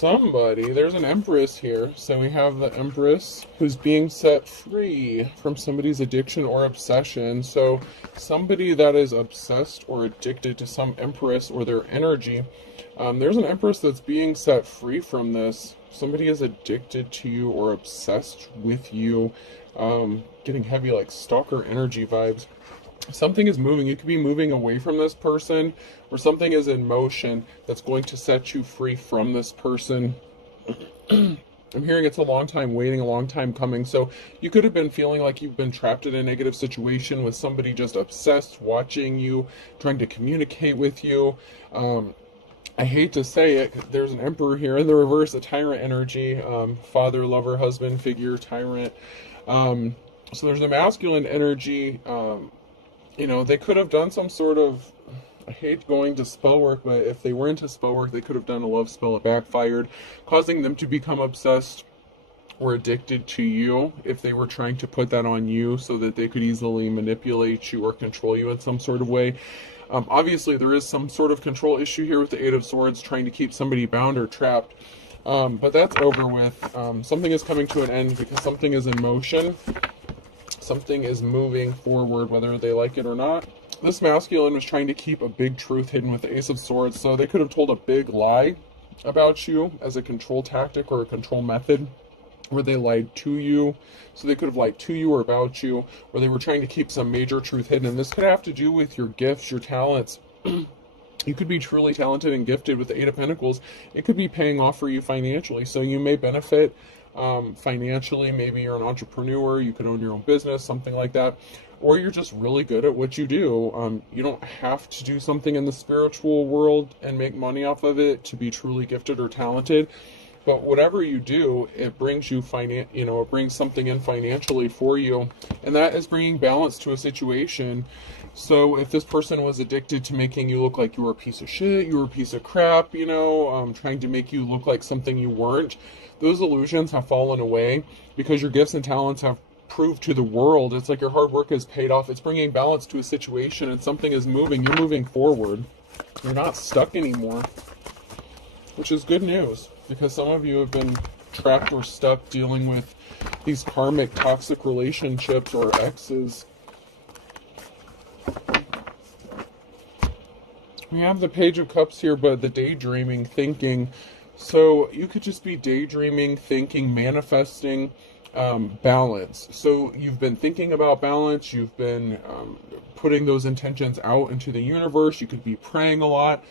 somebody, there's an Empress here. So we have the Empress who's being set free from somebody's addiction or obsession. So somebody that is obsessed or addicted to some Empress or their energy, there's an Empress that's being set free from this. Somebody is addicted to you or obsessed with you, getting heavy like stalker energy vibes. Something is moving. You could be moving away from this person, or something is in motion that's going to set you free from this person. I'm hearing it's a long time waiting, a long time coming. So you could have been feeling like you've been trapped in a negative situation with somebody just obsessed, watching you, trying to communicate with you. I hate to say it, there's an Emperor here in the reverse, a tyrant energy, father, lover, husband figure, tyrant. So there's a masculine energy. You know, they could have done some sort of, I hate going to spell work, but if they were into spell work, they could have done a love spell that backfired, causing them to become obsessed or addicted to you if they were trying to put that on you so that they could easily manipulate you or control you in some sort of way. Obviously, there is some sort of control issue here with the Eight of Swords, trying to keep somebody bound or trapped. But that's over with. Something is coming to an end because something is in motion. Something is moving forward, whether they like it or not. This masculine was trying to keep a big truth hidden with the Ace of Swords, so they could have told a big lie about you as a control tactic or a control method, where they lied to you. So they could have lied to you or about you, or they were trying to keep some major truth hidden. And this could have to do with your gifts, your talents. You could be truly talented and gifted with the Eight of Pentacles. It could be paying off for you financially, so you may benefit financially. Maybe you're an entrepreneur, you could own your own business, something like that, or you're just really good at what you do. You don't have to do something in the spiritual world and make money off of it to be truly gifted or talented, but whatever you do, it brings you it brings something in financially for you, and that is bringing balance to a situation. So if this person was addicted to making you look like you were a piece of shit, you were a piece of crap, trying to make you look like something you weren't, those illusions have fallen away because your gifts and talents have proved to the world. It's like your hard work has paid off. It's bringing balance to a situation, and something is moving. You're moving forward. You're not stuck anymore, which is good news, because some of you have been trapped or stuck dealing with these karmic toxic relationships or exes. We have the Page of Cups here, but the daydreaming, thinking. So you could just be daydreaming, thinking, manifesting balance. So you've been thinking about balance. You've been putting those intentions out into the universe. You could be praying a lot.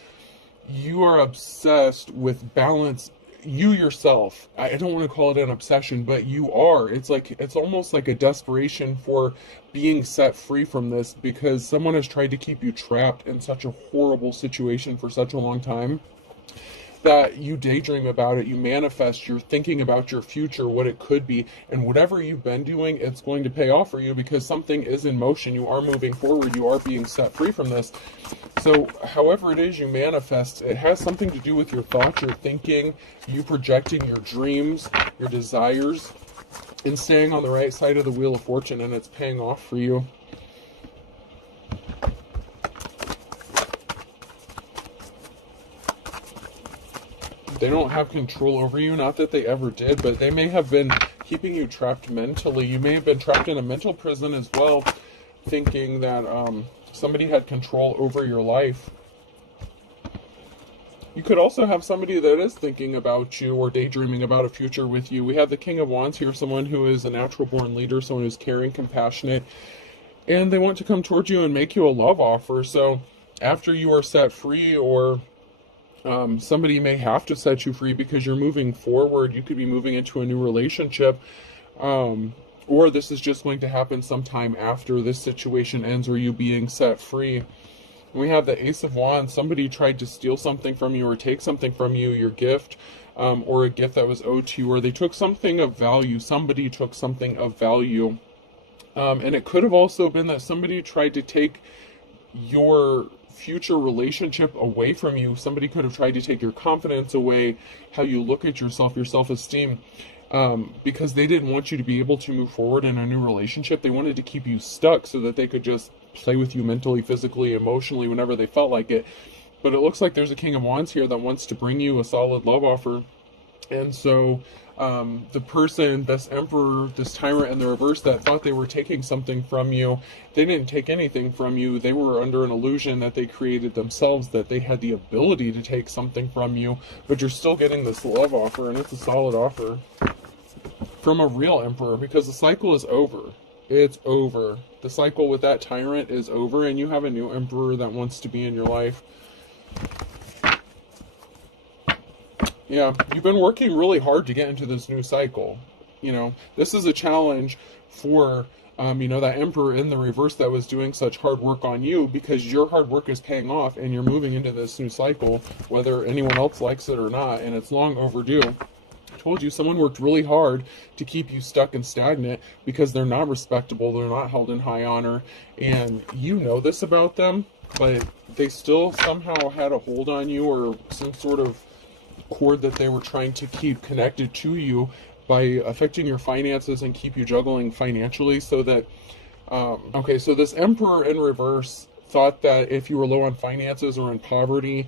You are obsessed with balance. You yourself, I don't want to call it an obsession, but you are. It's almost like a desperation for being set free from this, because someone has tried to keep you trapped in such a horrible situation for such a long time that you daydream about it, you manifest, you're thinking about your future, what it could be, and whatever you've been doing, it's going to pay off for you because something is in motion. You are moving forward, you are being set free from this. So however it is you manifest, it has something to do with your thoughts, your thinking, you projecting your dreams, your desires, and staying on the right side of the Wheel of Fortune, and it's paying off for you. They don't have control over you, not that they ever did, but they may have been keeping you trapped mentally. You may have been trapped in a mental prison as well, thinking that somebody had control over your life. You could also have somebody that is thinking about you or daydreaming about a future with you. We have the King of Wands here, someone who is a natural born leader, someone who's caring, compassionate, and they want to come towards you and make you a love offer. So after you are set free, or somebody may have to set you free because you're moving forward. You could be moving into a new relationship, or this is just going to happen sometime after this situation ends, or you being set free. We have the Ace of Wands. Somebody tried to steal something from you or take something from you, your gift, or a gift that was owed to you, or they took something of value. Somebody took something of value. And it could have also been that somebody tried to take your future relationship away from you. Somebody could have tried to take your confidence away, how you look at yourself, your self-esteem, because they didn't want you to be able to move forward in a new relationship. They wanted to keep you stuck so that they could just play with you mentally, physically, emotionally, whenever they felt like it. But it looks like there's a King of Wands here that wants to bring you a solid love offer. And so the person, this emperor, this tyrant in the reverse that thought they were taking something from you, they didn't take anything from you. They were under an illusion that they created themselves, that they had the ability to take something from you, but you're still getting this love offer, and it's a solid offer from a real emperor, because the cycle is over. It's over. The cycle with that tyrant is over, and you have a new emperor that wants to be in your life. Yeah, you've been working really hard to get into this new cycle. You know, this is a challenge for, that emperor in the reverse that was doing such hard work on you, because your hard work is paying off and you're moving into this new cycle, whether anyone else likes it or not, and it's long overdue. I told you, someone worked really hard to keep you stuck and stagnant because they're not respectable, they're not held in high honor, and you know this about them, but they still somehow had a hold on you, or some sort of cord that they were trying to keep connected to you by affecting your finances and keep you juggling financially, so that so this emperor in reverse thought that if you were low on finances or in poverty,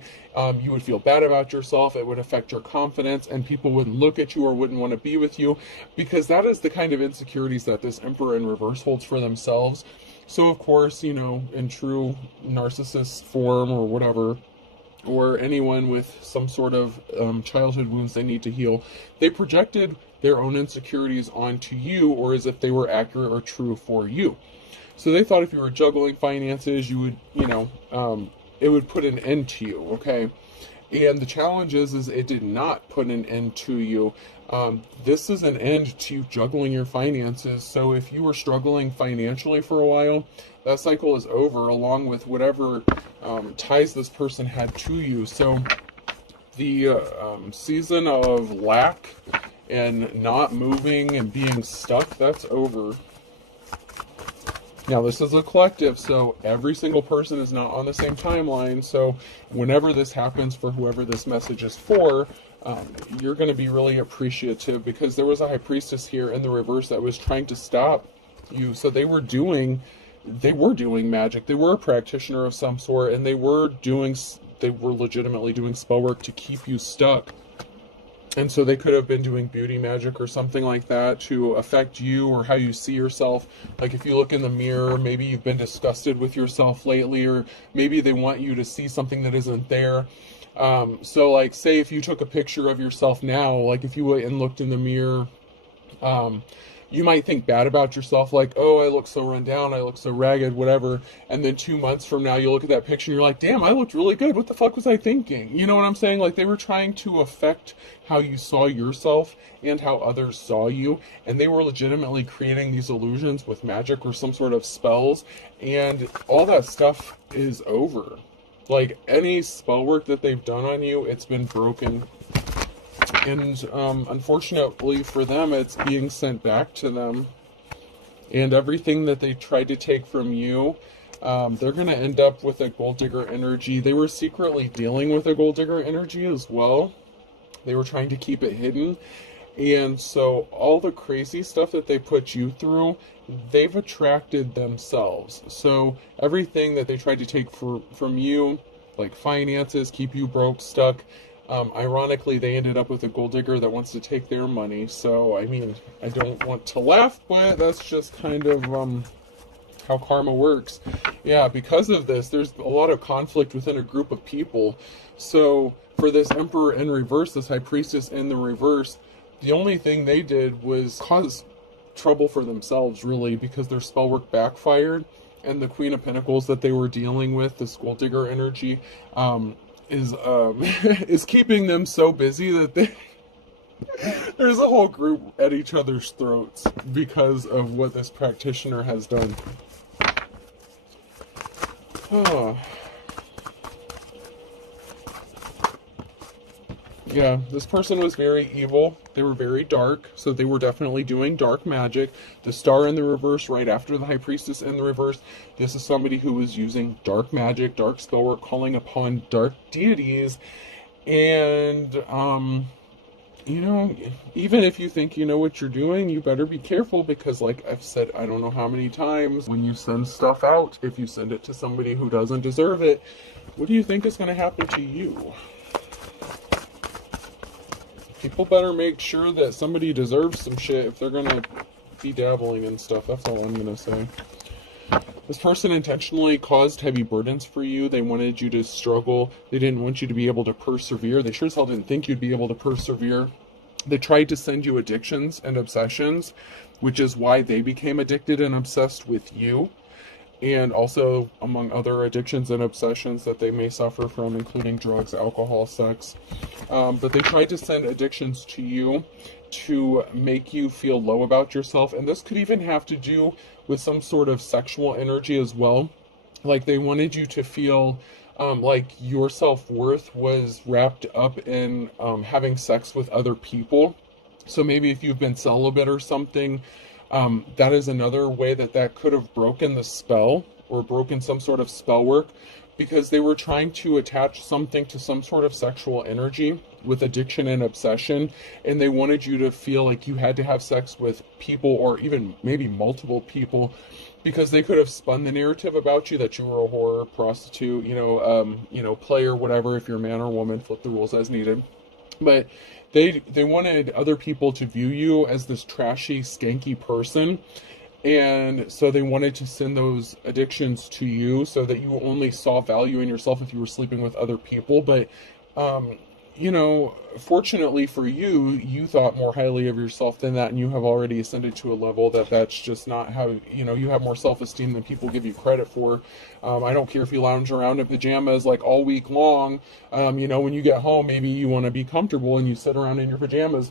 you would feel bad about yourself, it would affect your confidence, and people wouldn't look at you or wouldn't want to be with you, because that is the kind of insecurities that this emperor in reverse holds for themselves. So of course, in true narcissist form or whatever, or anyone with some sort of childhood wounds they need to heal, they projected their own insecurities onto you, or as if they were accurate or true for you. So they thought if you were juggling finances, you would, it would put an end to you, okay? And the challenge is it did not put an end to you. This is an end to you juggling your finances. So if you were struggling financially for a while, that cycle is over, along with whatever ties this person had to you. So the season of lack and not moving and being stuck, that's over. Now, this is a collective, so every single person is not on the same timeline. So whenever this happens for whoever this message is for, you're going to be really appreciative, because there was a high priestess here in the reverse that was trying to stop you. So they were doing magic. They were a practitioner of some sort, and they were legitimately doing spell work to keep you stuck. And so they could have been doing beauty magic or something like that to affect you or how you see yourself. Like if you look in the mirror, maybe you've been disgusted with yourself lately, or maybe they want you to see something that isn't there. So like, say if you took a picture of yourself now, like if you went and looked in the mirror, you might think bad about yourself, like, oh, I look so run down, I look so ragged, whatever. And then 2 months from now, you look at that picture and you're like, damn, I looked really good. What the fuck was I thinking? You know what I'm saying? Like, they were trying to affect how you saw yourself and how others saw you. And they were legitimately creating these illusions with magic or some sort of spells. And all that stuff is over. Like, any spell work that they've done on you, it's been broken. And unfortunately for them, it's being sent back to them. And everything that they tried to take from you, they're going to end up with a gold digger energy. They were secretly dealing with a gold digger energy as well. They were trying to keep it hidden. And so all the crazy stuff that they put you through, they've attracted themselves. So everything that they tried to take from you, like finances, keep you broke, stuck, ironically, they ended up with a gold digger that wants to take their money. So, I mean, I don't want to laugh, but that's just kind of how karma works. Yeah, because of this, there's a lot of conflict within a group of people. So, for this emperor in reverse, this high priestess in the reverse, the only thing they did was cause trouble for themselves, really, because their spell work backfired. And the Queen of Pentacles that they were dealing with, this gold digger energy, is keeping them so busy that there's a whole group at each other's throats because of what this practitioner has done. Oh. Yeah, this person was very evil. They were very dark, so they were definitely doing dark magic. The star in the reverse, right after the high priestess in the reverse, this is somebody who was using dark magic, dark spell work, calling upon dark deities. And, even if you think you know what you're doing, you better be careful, because like I've said, I don't know how many times, when you send stuff out, if you send it to somebody who doesn't deserve it, what do you think is going to happen to you? People better make sure that somebody deserves some shit if they're gonna be dabbling in stuff. That's all I'm gonna say. This person intentionally caused heavy burdens for you. They wanted you to struggle. They didn't want you to be able to persevere. They sure as hell didn't think you'd be able to persevere. They tried to send you addictions and obsessions, which is why they became addicted and obsessed with you. And also, among other addictions and obsessions that they may suffer from, including drugs, alcohol, sex. But they tried to send addictions to you to make you feel low about yourself. And this could even have to do with some sort of sexual energy as well. Like they wanted you to feel like your self-worth was wrapped up in having sex with other people. So maybe if you've been celibate or something, that is another way that could have broken the spell or broken some sort of spell work, because they were trying to attach something to some sort of sexual energy with addiction and obsession, and they wanted you to feel like you had to have sex with people, or even maybe multiple people, because they could have spun the narrative about you that you were a whore, prostitute, player, whatever. If you're a man or woman, flip the rules as needed. But they wanted other people to view you as this trashy, skanky person. And so they wanted to send those addictions to you so that you only saw value in yourself if you were sleeping with other people. But, fortunately for you, you thought more highly of yourself than that. And you have already ascended to a level that's just not how, you have more self-esteem than people give you credit for. I don't care if you lounge around in pajamas like all week long. When you get home, maybe you want to be comfortable and you sit around in your pajamas.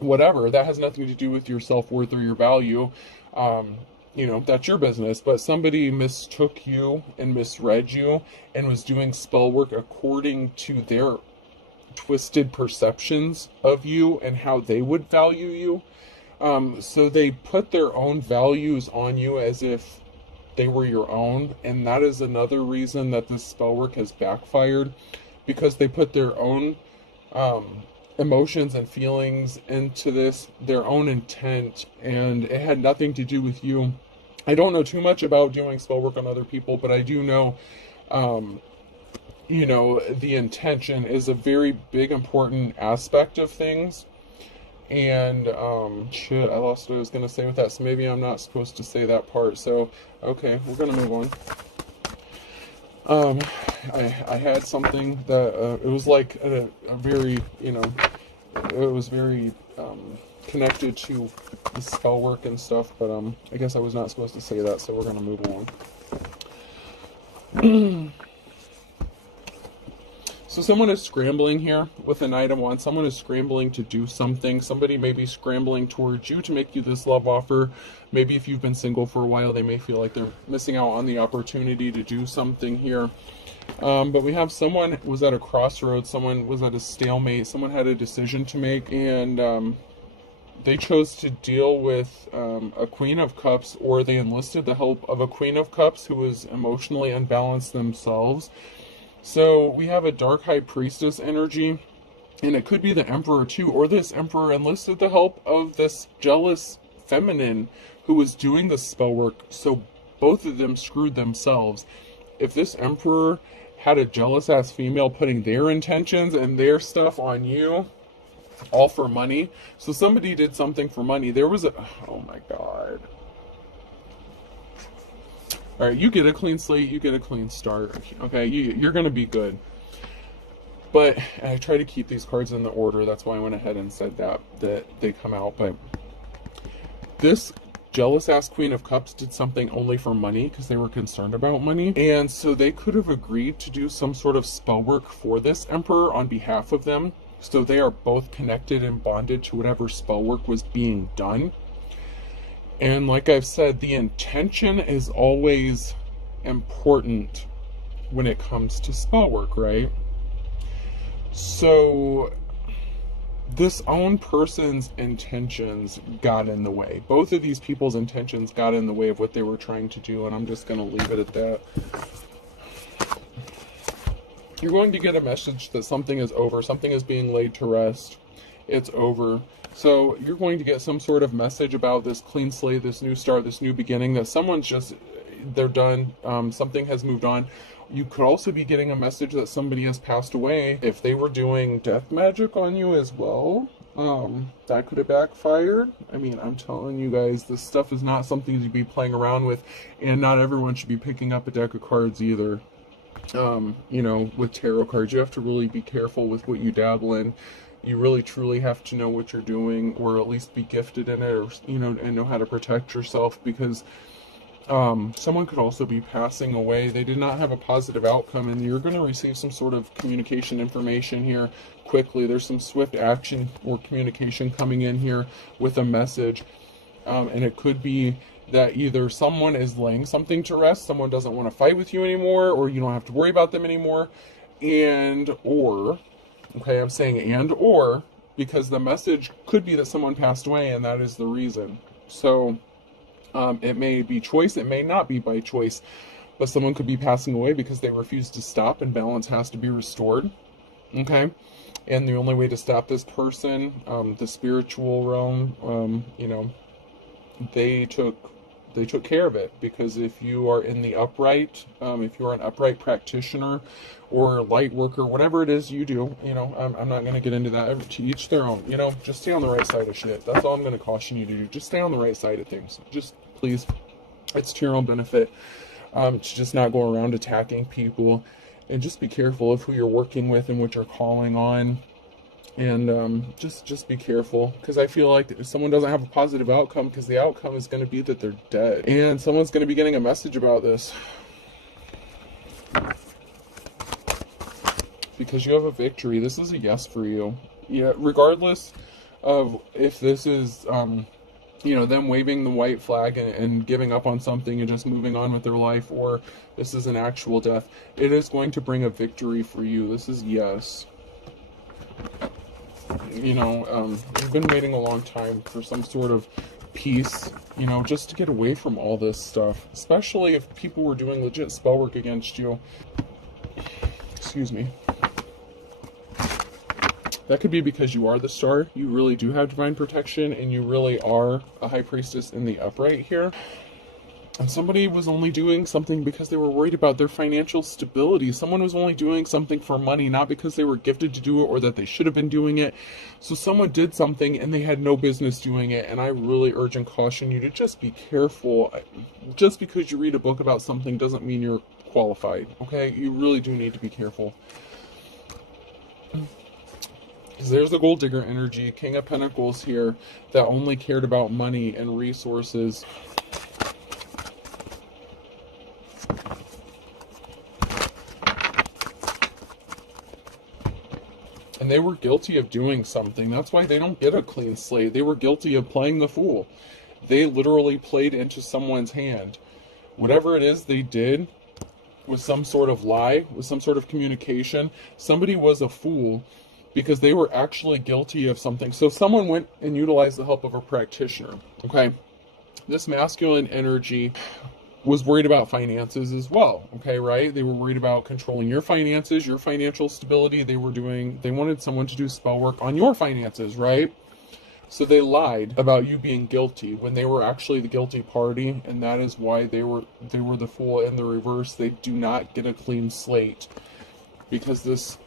Whatever. That has nothing to do with your self-worth or your value. That's your business. But somebody mistook you and misread you and was doing spell work according to their twisted perceptions of you and how they would value you. So they put their own values on you as if they were your own. And that is another reason that this spell work has backfired, because they put their own emotions and feelings into this, their own intent, and it had nothing to do with you. I don't know too much about doing spell work on other people, but I do know, the intention is a very big, important aspect of things. And, shit, I lost what I was going to say with that, so maybe I'm not supposed to say that part. So, okay, we're going to move on. I had something that, it was like a very, it was very, connected to the spell work and stuff, but, I guess I was not supposed to say that, so we're going to move along. So someone is scrambling here with the Knight of Wands. Someone is scrambling to do something. Somebody may be scrambling towards you to make you this love offer. Maybe if you've been single for a while, they may feel like they're missing out on the opportunity to do something here. But we have someone was at a crossroads. Someone was at a stalemate. Someone had a decision to make, and they chose to deal with a Queen of Cups, or they enlisted the help of a Queen of Cups who was emotionally unbalanced themselves. So we have a Dark High Priestess energy, and it could be the Emperor too, or this Emperor enlisted the help of this jealous feminine who was doing the spell work, so both of them screwed themselves. If this Emperor had a jealous ass female putting their intentions and their stuff on you, all for money. So somebody did something for money. There was a, oh my god. Alright, you get a clean slate, you get a clean start. Okay, you're going to be good. But I try to keep these cards in the order. That's why I went ahead and said that they come out. But this jealous-ass Queen of Cups did something only for money because they were concerned about money. And so they could have agreed to do some sort of spell work for this Emperor on behalf of them. So they are both connected and bonded to whatever spell work was being done. And like I've said, the intention is always important when it comes to spell work, right? So this own person's intentions got in the way. Both of these people's intentions got in the way of what they were trying to do, and I'm just going to leave it at that. You're going to get a message that something is over. Something is being laid to rest. It's over. So you're going to get some sort of message about this clean slate, this new start, this new beginning, that someone's just, they're done. Something has moved on. You could also be getting a message that somebody has passed away. If they were doing death magic on you as well, That could have backfired. I mean, I'm telling you guys, this stuff is not something to be playing around with, and not everyone should be picking up a deck of cards either. You know, with tarot cards, you have to really be careful with what you dabble in. You really truly have to know what you're doing, or at least be gifted in it, or, you know, and know how to protect yourself, because someone could also be passing away. They did not have a positive outcome, and you're going to receive some sort of communication information here quickly. There's some swift action or communication coming in here with a message, and it could be that either someone is laying something to rest, someone doesn't want to fight with you anymore, or you don't have to worry about them anymore, and or, okay, I'm saying and or, because the message could be that someone passed away and that is the reason. So it may be choice, it may not be by choice, but someone could be passing away because they refuse to stop and balance has to be restored. Okay? And the only way to stop this person, the spiritual realm, you know, they took care of it, because if you are in the upright, if you are an upright practitioner or light worker, whatever it is you do, you know, I'm not going to get into that. To each their own, you know, just stay on the right side of shit. That's all I'm going to caution you to do. Just stay on the right side of things. Just please, it's to your own benefit, to just not go around attacking people, and just be careful of who you're working with and what you're calling on. And just be careful, because I feel like if someone doesn't have a positive outcome, because the outcome is going to be that they're dead, and someone's going to be getting a message about this, because you have a victory. This is a yes for you. Yeah, regardless of if this is you know, them waving the white flag and giving up on something and just moving on with their life, or this is an actual death, it is going to bring a victory for you. This is yes. You know, you've been waiting a long time for some sort of peace, you know, just to get away from all this stuff, especially if people were doing legit spell work against you. Excuse me. That could be because you are the star, you really do have divine protection, and you really are a high priestess in the upright here. And somebody was only doing something because they were worried about their financial stability. Someone was only doing something for money, not because they were gifted to do it or that they should have been doing it. So someone did something and they had no business doing it. And I really urge and caution you to just be careful. Just because you read a book about something doesn't mean you're qualified, okay? You really do need to be careful. Because there's the gold digger energy, King of Pentacles here, that only cared about money and resources. And they were guilty of doing something. That's why they don't get a clean slate. They were guilty of playing the fool. They literally played into someone's hand. Whatever it is they did was some sort of lie, was some sort of communication. Somebody was a fool because they were actually guilty of something. So someone went and utilized the help of a practitioner. Okay? This masculine energy was worried about finances as well, okay, right? They were worried about controlling your finances, your financial stability. They wanted someone to do spell work on your finances, right? So they lied about you being guilty when they were actually the guilty party, and that is why they were the fool in the reverse. They do not get a clean slate, because this,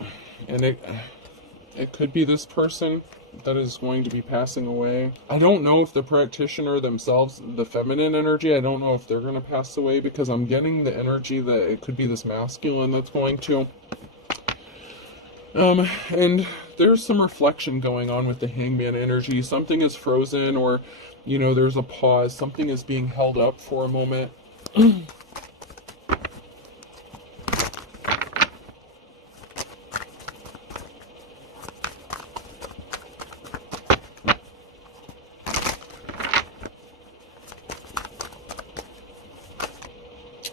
and it could be this person that is going to be passing away. I don't know if the practitioner themselves, the feminine energy, I don't know if they're going to pass away, because I'm getting the energy that it could be this masculine that's going to. And there's some reflection going on with the hangman energy. Something is frozen, or, you know, there's a pause. Something is being held up for a moment.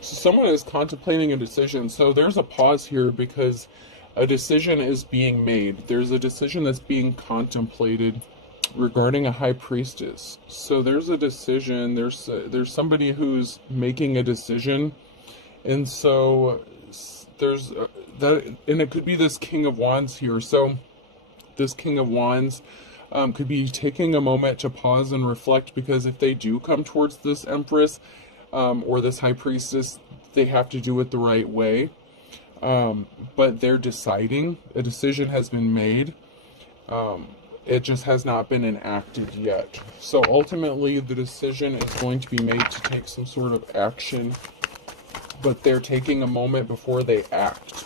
Someone is contemplating a decision. So there's a pause here because a decision is being made. There's a decision that's being contemplated regarding a high priestess. So there's a decision. There's somebody who's making a decision, and so there's that, and it could be this King of Wands here. So this King of Wands could be taking a moment to pause and reflect, because if they do come towards this Empress or this high priestess, they have to do it the right way. But they're deciding. A decision has been made. It just has not been enacted yet. So ultimately, the decision is going to be made to take some sort of action, but they're taking a moment before they act.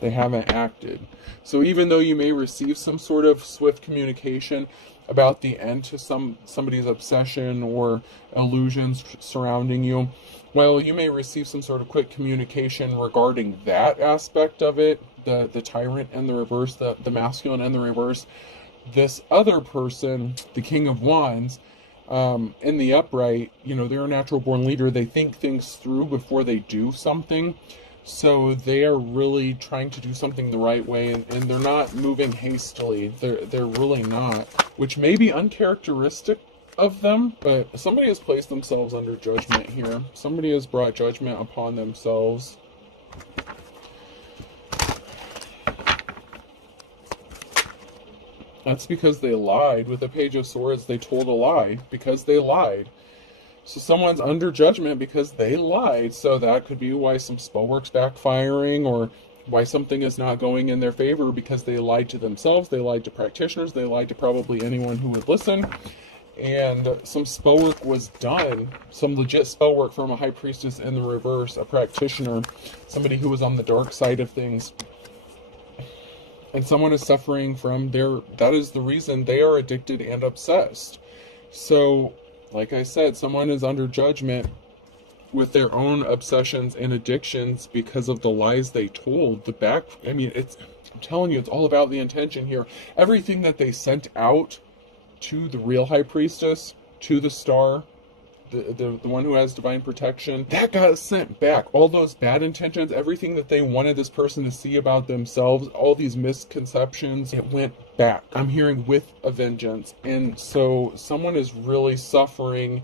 They haven't acted. So even though you may receive some sort of swift communication about the end to somebody's obsession or illusions surrounding you, well, you may receive some sort of quick communication regarding that aspect of it, the tyrant and the reverse, the masculine and the reverse. This other person, the King of Wands, in the upright, you know, they're a natural born leader. They think things through before they do something. So they are really trying to do something the right way, and they're not moving hastily. They're really not, which may be uncharacteristic of them, but somebody has placed themselves under judgment here. Somebody has brought judgment upon themselves. That's because they lied. With the Page of Swords, they told a lie because they lied. So someone's under judgment because they lied. So that could be why some spell work's backfiring, or why something is not going in their favor, because they lied to themselves, they lied to practitioners, they lied to probably anyone who would listen. And some spell work was done, some legit spell work from a high priestess in the reverse, a practitioner, somebody who was on the dark side of things. And someone is suffering from that is the reason they are addicted and obsessed. So, like I said, someone is under judgment with their own obsessions and addictions because of the lies they told. I'm telling you, it's all about the intention here. Everything that they sent out to the real high priestess, to the star, the one who has divine protection, that got sent back. All those bad intentions, everything that they wanted this person to see about themselves, all these misconceptions, it went back. I'm hearing with a vengeance. And so someone is really suffering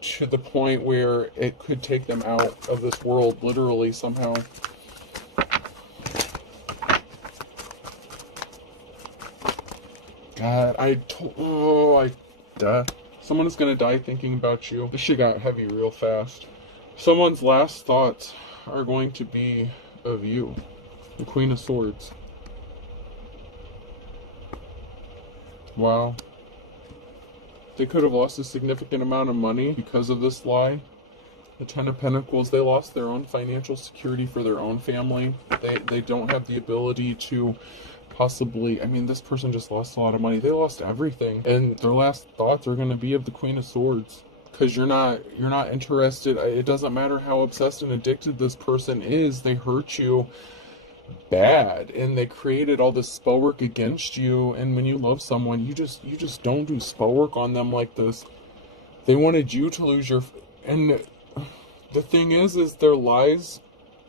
to the point where it could take them out of this world, literally, somehow. God, someone is gonna die thinking about you. This shit got heavy real fast. Someone's last thoughts are going to be of you. The Queen of Swords. Wow. They could have lost a significant amount of money because of this lie. The Ten of Pentacles, they lost their own financial security for their own family. They don't have the ability to possibly, this person just lost a lot of money. They lost everything. And their last thoughts are going to be of the Queen of Swords. Because you're not interested. It doesn't matter how obsessed and addicted this person is. They hurt you bad, and they created all this spell work against you. And when you love someone, you just don't do spell work on them like this. They wanted you to lose and the thing is their lies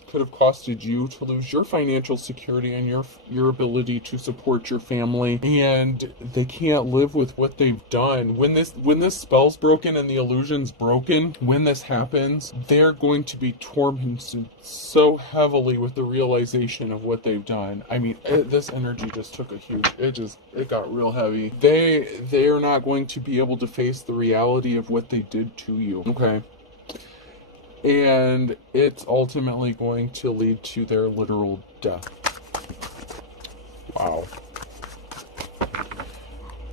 could have costed you to lose your financial security and your ability to support your family, and they can't live with what they've done. When this spell's broken and the illusion's broken, when this happens, they're going to be tormented so heavily with the realization of what they've done. This energy just took a huge, it got real heavy. They are not going to be able to face the reality of what they did to you. Okay. And it's ultimately going to lead to their literal death. Wow.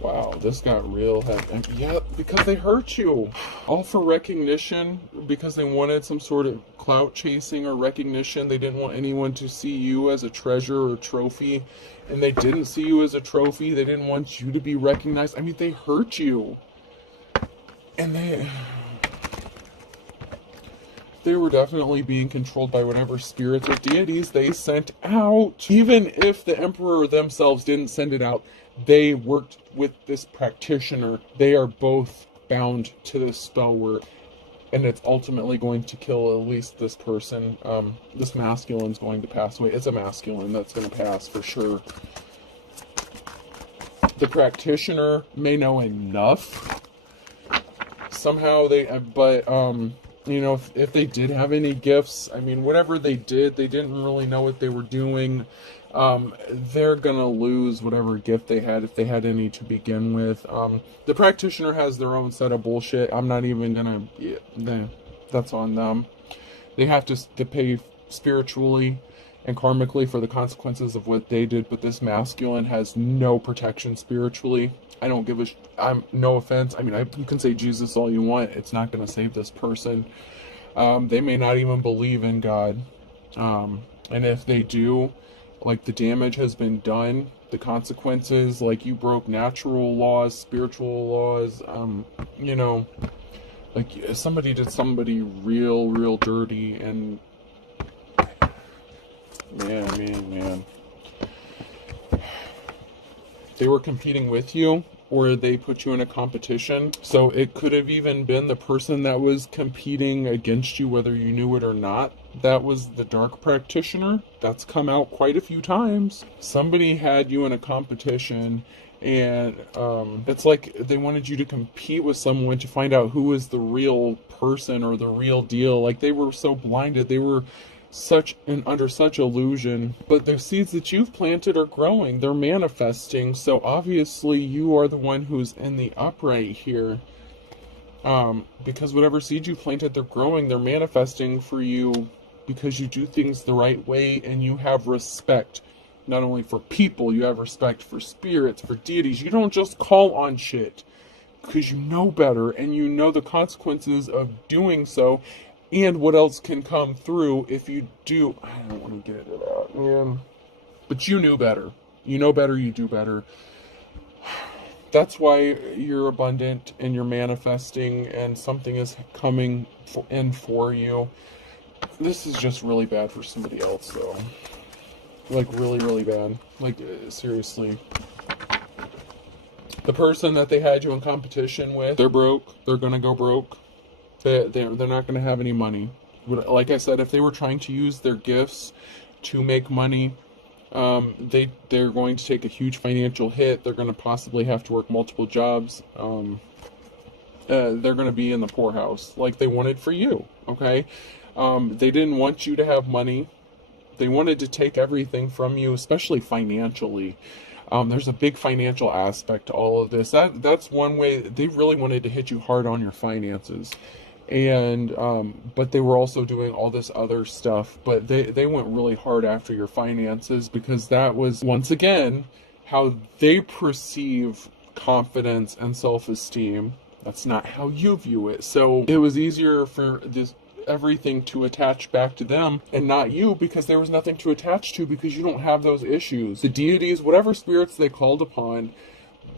Wow, this got real heavy. Yeah, because they hurt you. All for recognition, because they wanted some sort of clout chasing or recognition. They didn't want anyone to see you as a treasure or trophy. And they didn't see you as a trophy. They didn't want you to be recognized. they hurt you. And they were definitely being controlled by whatever spirits or deities they sent out. Even if the Emperor themselves didn't send it out, they worked with this practitioner. They are both bound to this spell work, and it's ultimately going to kill at least this person. This masculine's going to pass away. It's a masculine that's going to pass for sure. The practitioner may know enough. Somehow if they did have any gifts, whatever they did, they didn't really know what they were doing. They're gonna lose whatever gift they had, if they had any to begin with. The practitioner has their own set of bullshit. I'm not even gonna, that's on them. They have to pay spiritually and karmically for the consequences of what they did. But this masculine has no protection spiritually. I don't give a I'm no offense. I mean, you can say Jesus all you want. It's not going to save this person. They may not even believe in God. And if they do, like, the damage has been done. The consequences, like, you broke natural laws, spiritual laws, you know, like somebody did somebody real dirty, and man. They were competing with you, or they put you in a competition. So it could have even been the person that was competing against you, whether you knew it or not. That was the dark practitioner. That's come out quite a few times. Somebody had you in a competition, and it's like they wanted you to compete with someone to find out who is the real person or the real deal. Like, they were so blinded. They were under such illusion. But the seeds that you've planted are growing. They're manifesting. So obviously you are the one who's in the upright here. Because whatever seed you planted, they're growing. They're manifesting for you because you do things the right way, and you have respect. Not only for people, you have respect for spirits, for deities. You don't just call on shit because you know better, and you know the consequences of doing so, and what else can come through if you do. I don't want to get into that, man. But you knew better. You know better, you do better. That's why you're abundant and you're manifesting, and something is coming in for you. This is just really bad for somebody else, though. Like, really bad. Like, seriously. The person that they had you in competition with, they're broke. They're gonna go broke. They're not gonna have any money. Like I said, if they were trying to use their gifts to make money, they're going to take a huge financial hit. They're going to possibly have to work multiple jobs. They're going to be in the poorhouse like they wanted for you. Okay. They didn't want you to have money. They wanted to take everything from you, especially financially. There's a big financial aspect to all of this. That's one way. They really wanted to hit you hard on your finances. And but they were also doing all this other stuff. But they went really hard after your finances, because that was, once again, how they perceive confidence and self-esteem. That's not how you view it. So it was easier for everything to attach back to them and not you, because there was nothing to attach to, because you don't have those issues. The deities, whatever spirits they called upon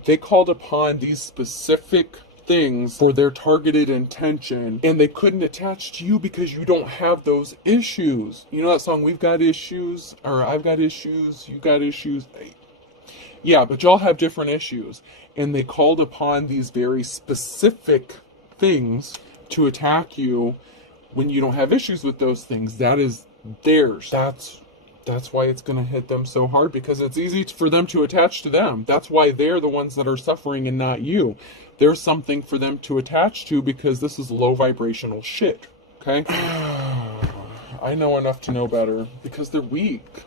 these specific things for their targeted intention, and they couldn't attach to you because you don't have those issues. You know that song, We've Got Issues, or I've Got Issues, you got issues? Yeah, but y'all have different issues. And they called upon these very specific things to attack you when you don't have issues with those things. That is theirs. That's why it's going to hit them so hard, because it's easy for them to attach to them. That's why they're the ones that are suffering and not you. There's something for them to attach to, because this is low vibrational shit. Okay? I know enough to know better, because they're weak.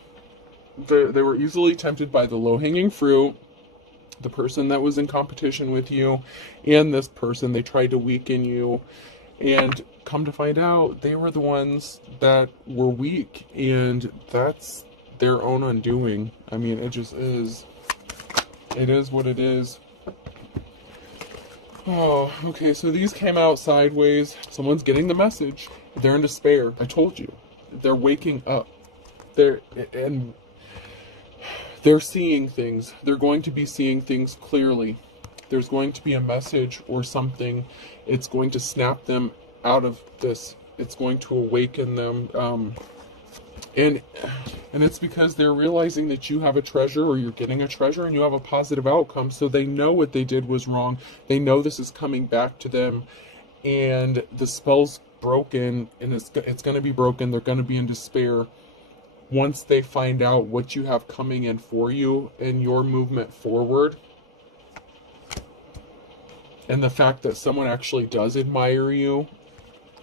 They were easily tempted by the low-hanging fruit, the person that was in competition with you, and this person. They tried to weaken you, and come to find out, they were the ones that were weak, and that's their own undoing. I mean, it just is. It is what it is. Oh, okay, so these came out sideways. Someone's getting the message. They're in despair. I told you. They're waking up. They're seeing things. They're going to be seeing things clearly. There's going to be a message or something. It's going to snap them out of this. It's going to awaken them. And it's because they're realizing that you have a treasure, or you're getting a treasure, and you have a positive outcome. So they know what they did was wrong. They know this is coming back to them, and the spell's broken, and it's going to be broken. They're going to be in despair once they find out what you have coming in for you and your movement forward. And the fact that someone actually does admire you.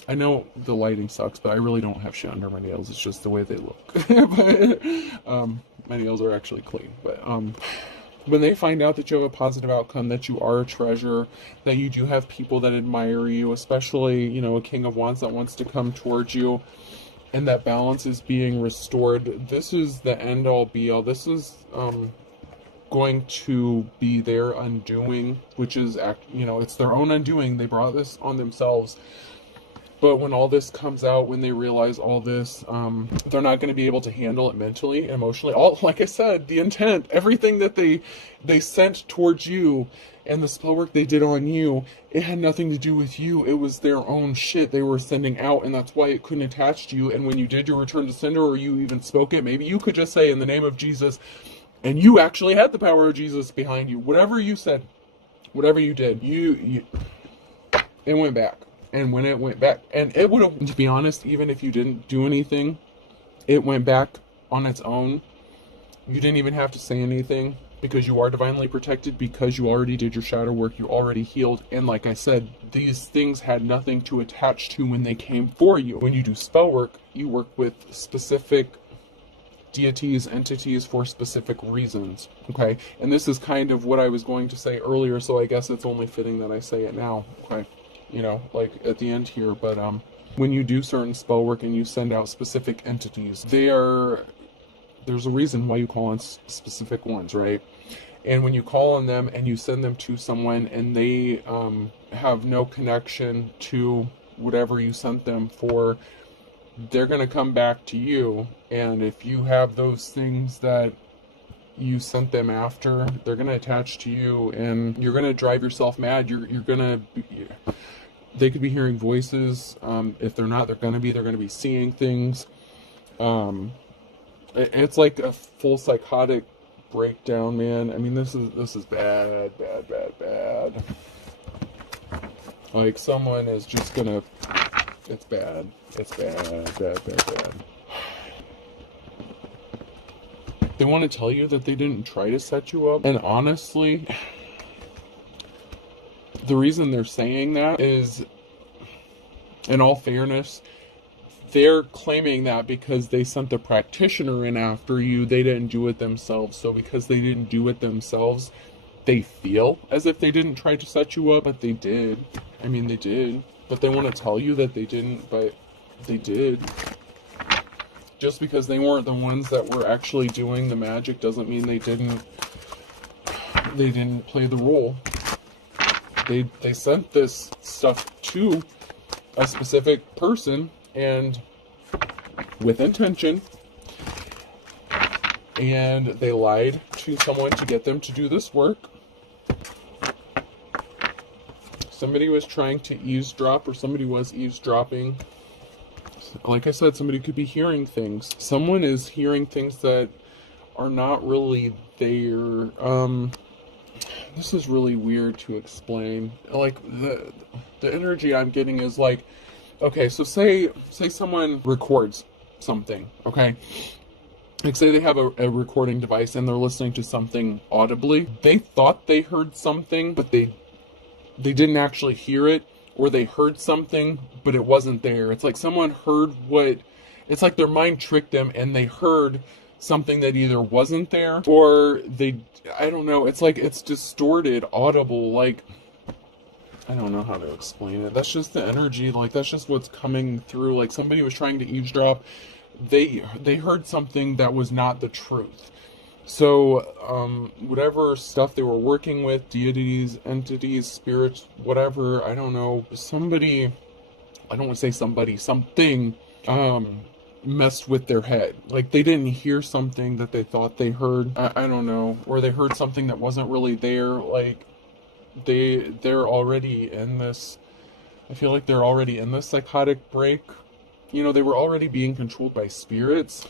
I know the lighting sucks, but I really don't have shit under my nails. It's just the way they look. But my nails are actually clean. But when they find out that you have a positive outcome, that you are a treasure, that you do have people that admire you, especially, you know, a King of Wands that wants to come towards you, and that balance is being restored. This is the end all be all. This is going to be their undoing, which is, it's their own undoing. They brought this on themselves. But when all this comes out, when they realize all this, they're not going to be able to handle it mentally, emotionally. All, like I said, the intent, everything that they sent towards you, and the spell work they did on you, it had nothing to do with you. It was their own shit they were sending out, and that's why it couldn't attach to you. And when you did your return to sender, or you even spoke it, maybe you could just say, in the name of Jesus, and you actually had the power of Jesus behind you. Whatever you said, whatever you did, it went back. And when it went back, and it would have, to be honest, even if you didn't do anything, it went back on its own. You didn't even have to say anything, because you are divinely protected, because you already did your shadow work, you already healed. And like I said, these things had nothing to attach to when they came for you. When you do spell work, you work with specific deities, entities, for specific reasons, okay? And this is kind of what I was going to say earlier, so I guess it's only fitting that I say it now, okay? Like at the end here. But when you do certain spell work and you send out specific entities, there's a reason why you call on specific ones, right? And when you call on them and you send them to someone and they have no connection to whatever you sent them for, they're going to come back to you. And if you have those things that you sent them after, they're going to attach to you, and you're going to drive yourself mad. You're going to they could be hearing voices. If they're not, they're going to be seeing things. It's like a full psychotic breakdown, man. I mean, this is bad. Like, someone is just gonna, it's bad. They want to tell you that they didn't try to set you up, and honestly, the reason they're saying that is, in all fairness, they're claiming that because they sent the practitioner in after you, they didn't do it themselves. So because they didn't do it themselves, they feel as if they didn't try to set you up, but they did. I mean, they did. But they want to tell you that they didn't, but they did. Just because they weren't the ones that were actually doing the magic doesn't mean they didn't play the role. They sent this stuff to a specific person, and with intention, and they lied to someone to get them to do this work. Somebody was trying to eavesdrop, or somebody was eavesdropping. Like I said, somebody could be hearing things. Someone is hearing things that are not really there. This is really weird to explain. Like, the energy I'm getting is like, okay, so say someone records something, okay? Like, say they have a recording device and they're listening to something audibly. They thought they heard something, but they didn't actually hear it, or they heard something, but it wasn't there. It's like someone heard it's like their mind tricked them and they heard something that either wasn't there, or I don't know, it's like it's distorted, audible, like, I don't know how to explain it. That's just the energy, like, that's just what's coming through. Like, somebody was trying to eavesdrop, they heard something that was not the truth. So, whatever stuff they were working with, deities, entities, spirits, whatever, I don't know, something, messed with their head. Like, they didn't hear something that they thought they heard, I don't know, or they heard something that wasn't really there. Like, they're already in this, I feel like they're already in this psychotic break. They were already being controlled by spirits.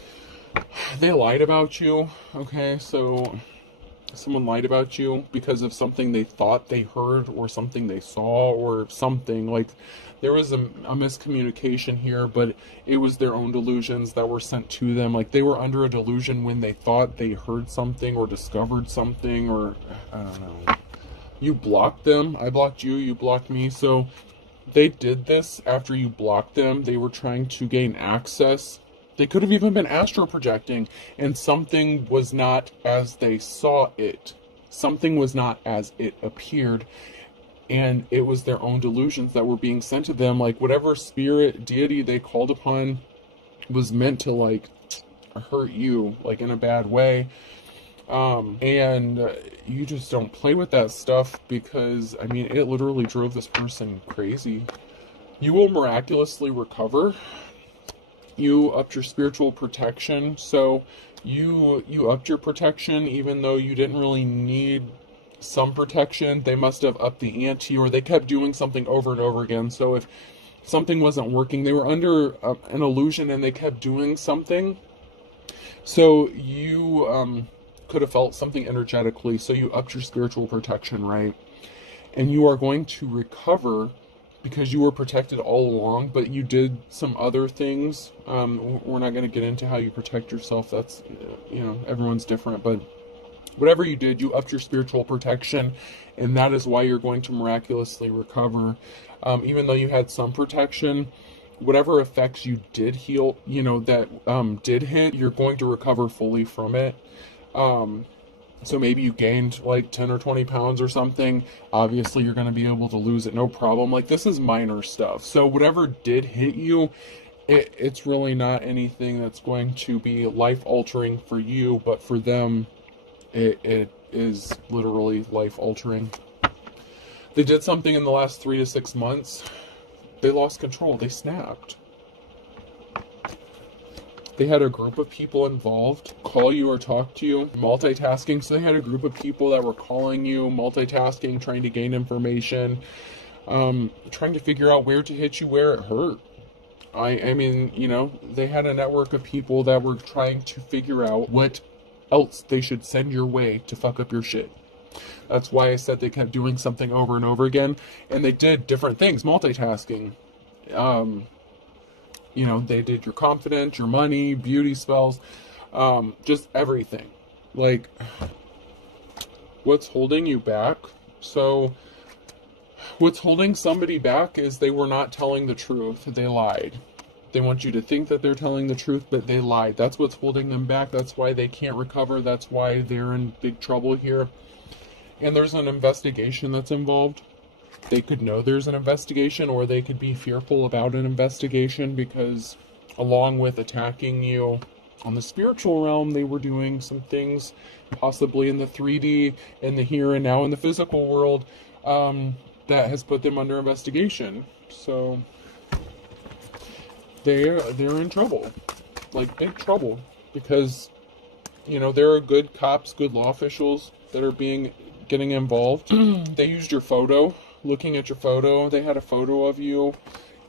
They lied about you, okay? So someone lied about you because of something they thought they heard, or something they saw, or something. Like, there was a miscommunication here, but it was their own delusions that were sent to them. Like, they were under a delusion when they thought they heard something or discovered something, or I don't know. You blocked them. I blocked you. You blocked me. So they did this after you blocked them. They were trying to gain access. They could have even been astral projecting, and something was not as they saw it. Something was not as it appeared, and it was their own delusions that were being sent to them. Like, whatever spirit, deity they called upon was meant to like hurt you, like in a bad way. And you just don't play with that stuff, because I mean, it literally drove this person crazy. You will miraculously recover. You upped your spiritual protection, so you upped your protection even though you didn't really need some protection. They must have upped the ante, or they kept doing something over and over again. So if something wasn't working, they were under an illusion and they kept doing something. So you could have felt something energetically, so you upped your spiritual protection, right? And you are going to recover, because you were protected all along, but you did some other things. We're not going to get into how you protect yourself. That's, everyone's different. But whatever you did, you upped your spiritual protection, and that is why you're going to miraculously recover. Even though you had some protection, whatever effects you did heal, that did hit, you're going to recover fully from it. So maybe you gained like 10 or 20 pounds or something. Obviously, you're going to be able to lose it, no problem. Like, this is minor stuff. So whatever did hit you, it's really not anything that's going to be life-altering for you, but for them, it is literally life-altering. They did something in the last 3 to 6 months. They lost control. They snapped. They had a group of people involved call you or talk to you, multitasking. So they had a group of people that were calling you, multitasking, trying to gain information, trying to figure out where to hit you, where it hurt. I mean, they had a network of people that were trying to figure out what else they should send your way to fuck up your shit. That's why I said they kept doing something over and over again. And they did different things, multitasking. They did your confidence, your money, beauty spells, just everything. Like, what's holding you back? So, what's holding somebody back is they were not telling the truth. They lied. They want you to think that they're telling the truth, but they lied. That's what's holding them back. That's why they can't recover. That's why they're in big trouble here. And there's an investigation that's involved. They could know there's an investigation, or they could be fearful about an investigation, because along with attacking you on the spiritual realm, they were doing some things possibly in the 3D, in the here and now, in the physical world, that has put them under investigation. So they're in trouble, like big trouble, because there are good cops, good law officials that are getting involved. They used your photo. Looking at your photo, they had a photo of you,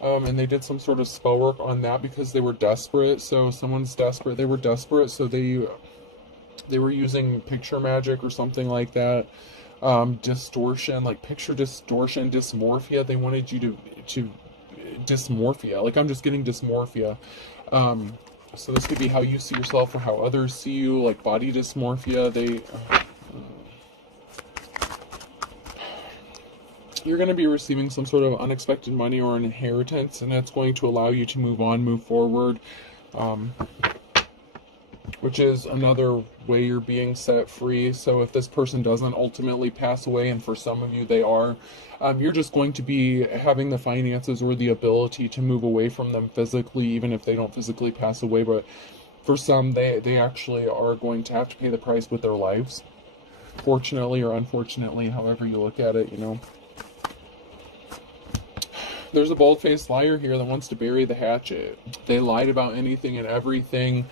and they did some sort of spell work on that because they were desperate. So someone's desperate. They were desperate, so they were using picture magic or something like that. Distortion, like picture distortion, dysmorphia. They wanted you to dysmorphia. Like, I'm just getting dysmorphia. So this could be how you see yourself or how others see you, like body dysmorphia. You're going to be receiving some sort of unexpected money or an inheritance, and that's going to allow you to move forward, which is another way you're being set free. So if this person doesn't ultimately pass away, and for some of you they are, you're just going to be having the finances or the ability to move away from them physically, even if they don't physically pass away. But for some, they actually are going to have to pay the price with their lives, fortunately or unfortunately, however you look at it, There's a bald-faced liar here that wants to bury the hatchet. They lied about anything and everything.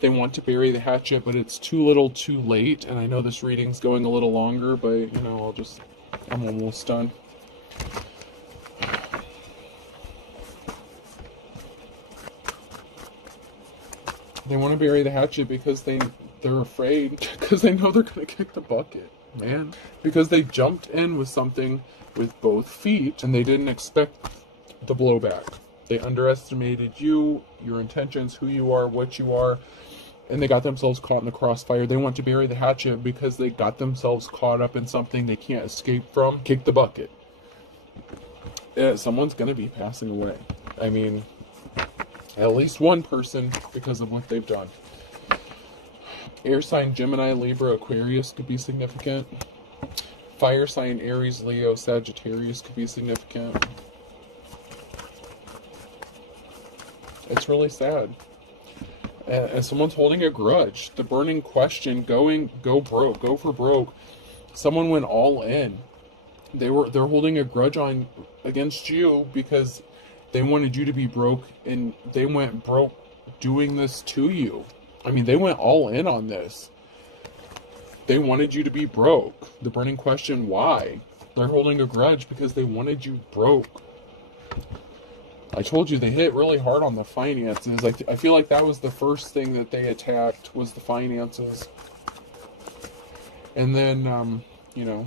They want to bury the hatchet, but it's too little too late. And I know this reading's going a little longer, but, I'm almost done. They want to bury the hatchet because they're afraid, because they know they're going to kick the bucket, man. Because they jumped in with something with both feet, and they didn't expect the blowback. They underestimated you, your intentions, who you are, what you are, and they got themselves caught in the crossfire. They want to bury the hatchet because they got themselves caught up in something they can't escape from. Kick the bucket. Someone's going to be passing away. I mean, at least one person, because of what they've done. Air sign Gemini, Libra, Aquarius could be significant. Fire sign Aries, Leo, Sagittarius could be significant. It's really sad. And someone's holding a grudge. The burning question, go broke, go for broke. Someone went all in. They're holding a grudge against you because they wanted you to be broke, and they went broke doing this to you. I mean, they went all in on this. They wanted you to be broke. The burning question, why? They're holding a grudge because they wanted you broke. I told you they hit really hard on the finances. I feel like that was the first thing that they attacked, was the finances. And then, you know,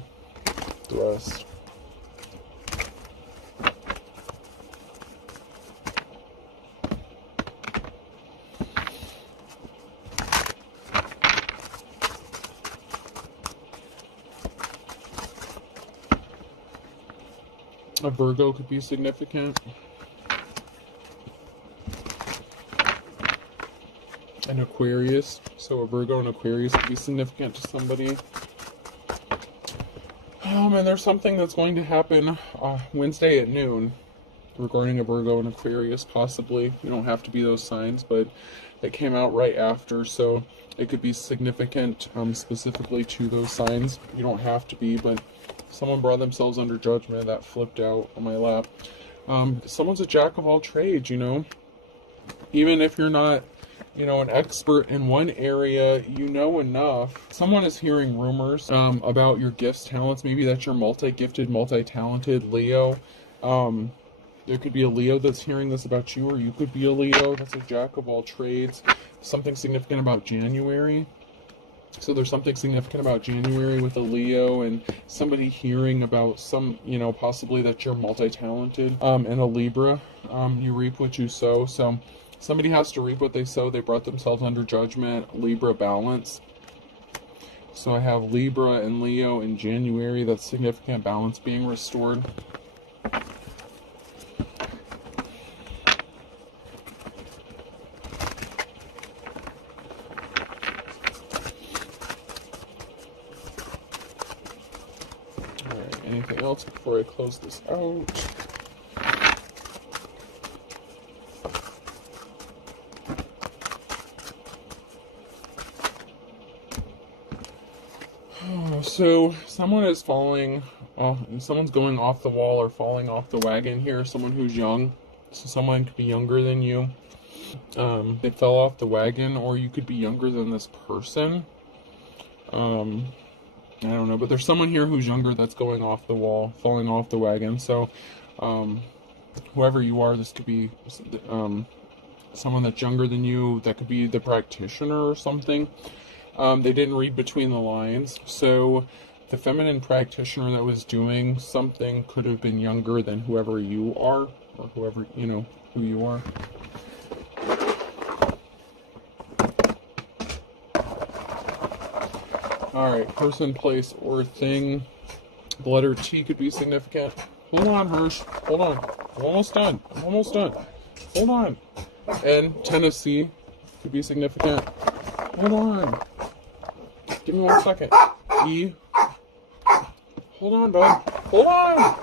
the rest. A Virgo could be significant. An Aquarius. So a Virgo and Aquarius could be significant to somebody. And there's something that's going to happen Wednesday at noon regarding a Virgo and Aquarius, possibly. You don't have to be those signs, but it came out right after, so it could be significant specifically to those signs. You don't have to be, but someone brought themselves under judgment. That flipped out on my lap. Someone's a jack of all trades, you know. Even if you're not, you know, an expert in one area, you know enough. Someone is hearing rumors about your gifts, talents. Maybe that's your multi-gifted, multi-talented Leo. There could be a Leo that's hearing this about you, or you could be a Leo that's a jack of all trades. Something significant about January. So there's something significant about January with a Leo, and somebody hearing about some, you know, possibly that you're multi-talented. And a Libra, you reap what you sow. So somebody has to reap what they sow. They brought themselves under judgment. Libra balance. So I have Libra and Leo in January. That's significant balance being restored. Alright, anything else before I close this out? So someone is falling, someone's going off the wall or falling off the wagon here. Someone who's young, so someone could be younger than you. They fell off the wagon, or you could be younger than this person. I don't know, but there's someone here who's younger that's going off the wall, falling off the wagon. So whoever you are, this could be someone that's younger than you. That could be the practitioner or something. They didn't read between the lines, so the feminine practitioner that was doing something could have been younger than whoever you are, or whoever, you know, who you are. Alright, person, place, or thing. The letter T could be significant. Hold on, Hirsch. Hold on. I'm almost done. I'm almost done. Hold on. And Tennessee could be significant. Hold on. Give me 1 second. E. Hold on, bud. Hold on.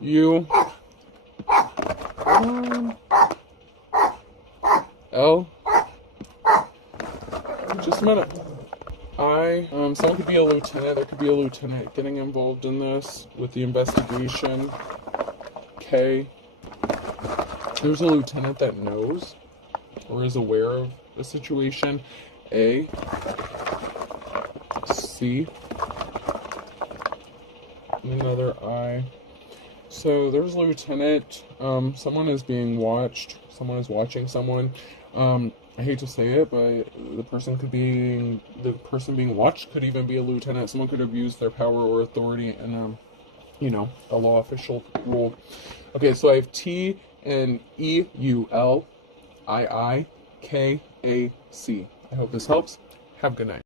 U. Hold on. L. Just a minute. I. Someone could be a lieutenant. There could be a lieutenant getting involved in this with the investigation. K. There's a lieutenant that knows or is aware of the situation. A. C. Another I. So there's a lieutenant. Someone is being watched. Someone is watching someone. I hate to say it, but the person being watched could even be a lieutenant. Someone could abuse their power or authority in you know, a law official role. Okay, so I have T and E U L I I K A C. I hope this helps. Have a good night.